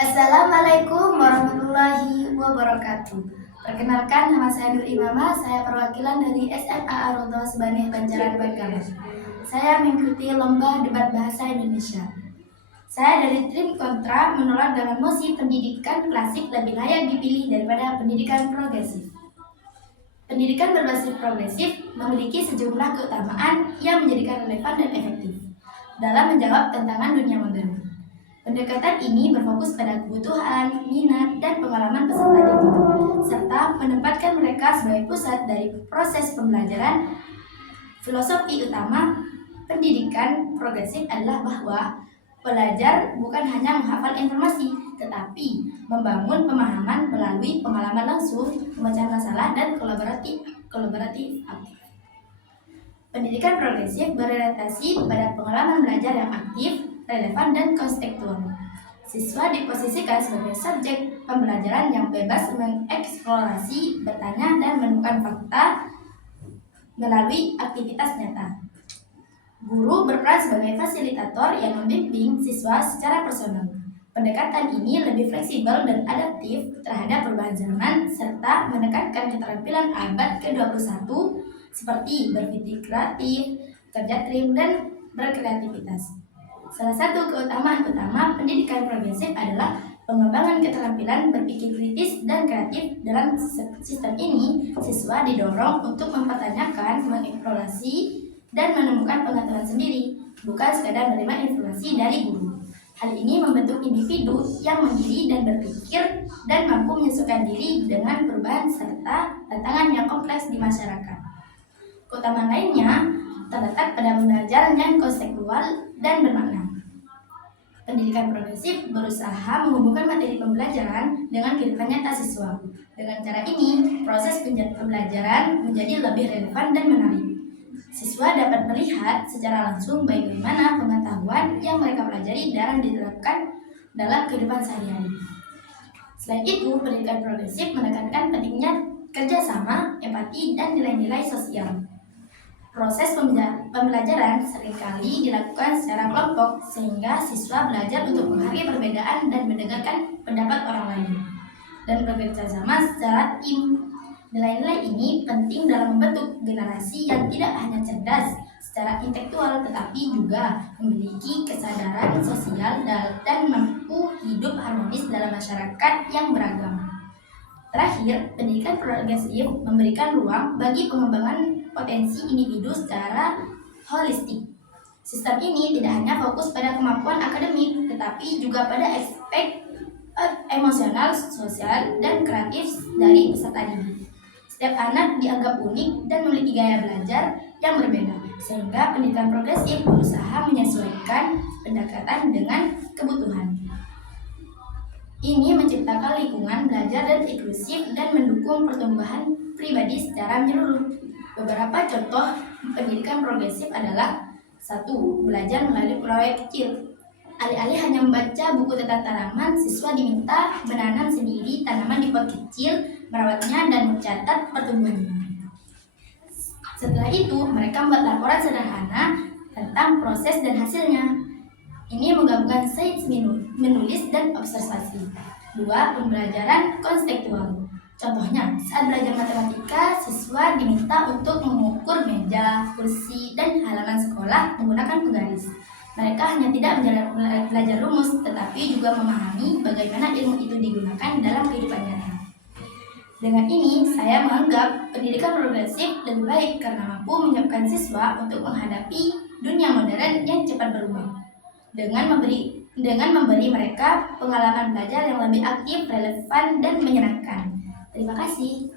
Assalamualaikum warahmatullahi wabarakatuh. Perkenalkan, nama saya Nur Imamah. Saya perwakilan dari SMA Ar-Raudhah Sebanih Banjaran Bangkalan. Saya mengikuti lomba debat bahasa Indonesia. Saya dari tim kontra menolak dengan mosi pendidikan klasik lebih layak dipilih daripada pendidikan progresif. Pendidikan berbasis progresif memiliki sejumlah keutamaan yang menjadikan relevan dan efektif dalam menjawab tantangan dunia modern. Pendekatan ini berfokus pada kebutuhan, minat, dan pengalaman peserta didik, serta menempatkan mereka sebagai pusat dari proses pembelajaran. Filosofi utama pendidikan progresif adalah bahwa pelajar bukan hanya menghafal informasi, tetapi membangun pemahaman melalui pengalaman langsung, pemecahan masalah, dan kolaboratif aktif. Pendidikan progresif berorientasi pada pengalaman belajar yang aktif, relevan, dan kontekstual. Siswa diposisikan sebagai subjek pembelajaran yang bebas mengeksplorasi, bertanya, dan menemukan fakta melalui aktivitas nyata. Guru berperan sebagai fasilitator yang membimbing siswa secara personal. Pendekatan ini lebih fleksibel dan adaptif terhadap perubahan zaman, serta menekankan keterampilan abad ke-21 seperti berpikir kreatif, kerja tim, dan berkreativitas. Salah satu keutamaan utama pendidikan progresif adalah pengembangan keterampilan berpikir kritis dan kreatif. Dalam sistem ini, siswa didorong untuk mempertanyakan, mengeksplorasi, dan menemukan pengetahuan sendiri, bukan sekadar menerima informasi dari guru. Hal ini membentuk individu yang mandiri dan berpikir dan mampu menyesuaikan diri dengan perubahan serta tantangan yang kompleks di masyarakat. Keutamaan lainnya terletak pada pembelajaran yang konseptual dan bermakna. Pendidikan progresif berusaha menghubungkan materi pembelajaran dengan kehidupan nyata siswa. Dengan cara ini, proses pembelajaran menjadi lebih relevan dan menarik. Siswa dapat melihat secara langsung bagaimana pengetahuan yang mereka pelajari dalam diterapkan dalam kehidupan sehari-hari. Selain itu, pendidikan progresif menekankan pentingnya kerjasama, empati, dan nilai-nilai sosial. Proses pembelajaran seringkali dilakukan secara kelompok, sehingga siswa belajar untuk menghargai perbedaan dan mendengarkan pendapat orang lain, dan bekerja sama secara tim. Nilai-nilai ini penting dalam membentuk generasi yang tidak hanya cerdas secara intelektual, tetapi juga memiliki kesadaran sosial dan mampu hidup harmonis dalam masyarakat yang beragam. Terakhir, pendidikan progresif memberikan ruang bagi pengembangan potensi individu secara holistik. Sistem ini tidak hanya fokus pada kemampuan akademik, tetapi juga pada aspek emosional, sosial, dan kreatif dari peserta didik. Setiap anak dianggap unik dan memiliki gaya belajar yang berbeda, sehingga pendidikan progresif berusaha menyesuaikan pendekatan dengan kebutuhan. Ini menciptakan lingkungan belajar dan inklusif dan mendukung pertumbuhan pribadi secara menyeluruh. Beberapa contoh pendidikan progresif adalah: 1. Belajar melalui proyek kecil. Alih-alih hanya membaca buku tentang tanaman, siswa diminta menanam sendiri tanaman di pot kecil, merawatnya, dan mencatat pertumbuhannya. Setelah itu, mereka membuat laporan sederhana tentang proses dan hasilnya. Ini menggabungkan sains menulis dan observasi. 2. Pembelajaran konseptual. Contohnya, saat belajar matematika, siswa diminta untuk mengukur meja, kursi, dan halaman sekolah menggunakan penggaris. Mereka hanya tidak belajar rumus, tetapi juga memahami bagaimana ilmu itu digunakan dalam kehidupan nyata. Dengan ini, saya menganggap pendidikan progresif lebih baik karena mampu menyiapkan siswa untuk menghadapi dunia modern yang cepat berubah. Dengan memberi mereka pengalaman belajar yang lebih aktif, relevan, dan menyenangkan. Terima kasih.